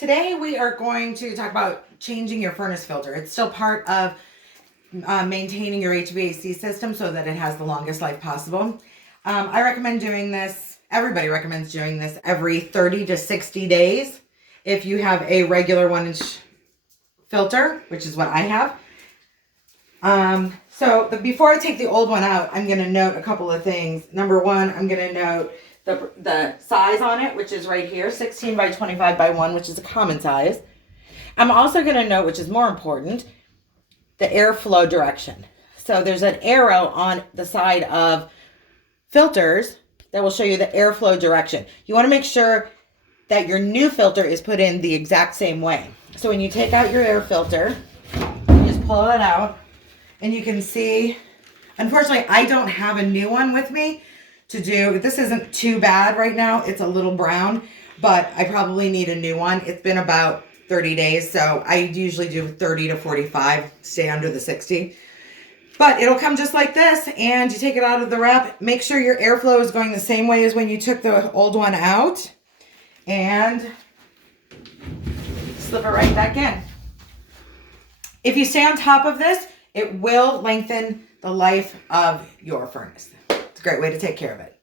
Today we are going to talk about changing your furnace filter. It's still part of maintaining your HVAC system so that it has the longest life possible. I recommend doing this, everybody recommends doing this every 30 to 60 days. If you have a regular 1-inch filter, which is what I have. Before I take the old one out, I'm going to note a couple of things. Number one, I'm going to note the size on it, which is right here, 16 by 25 by 1, which is a common size. I'm also going to note, which is more important, the airflow direction. So there's an arrow on the side of filters that will show you the airflow direction. You want to make sure that your new filter is put in the exact same way. So when you take out your air filter, you just pull it out and you can see, unfortunately, I don't have a new one with me to do. This isn't too bad right now. It's a little brown, but I probably need a new one. It's been about 30 days, so I usually do 30 to 45, stay under the 60. But it'll come just like this, and you take it out of the wrap. Make sure your airflow is going the same way as when you took the old one out, and slip it right back in. If you stay on top of this, it will lengthen the life of your furnace. It's a great way to take care of it.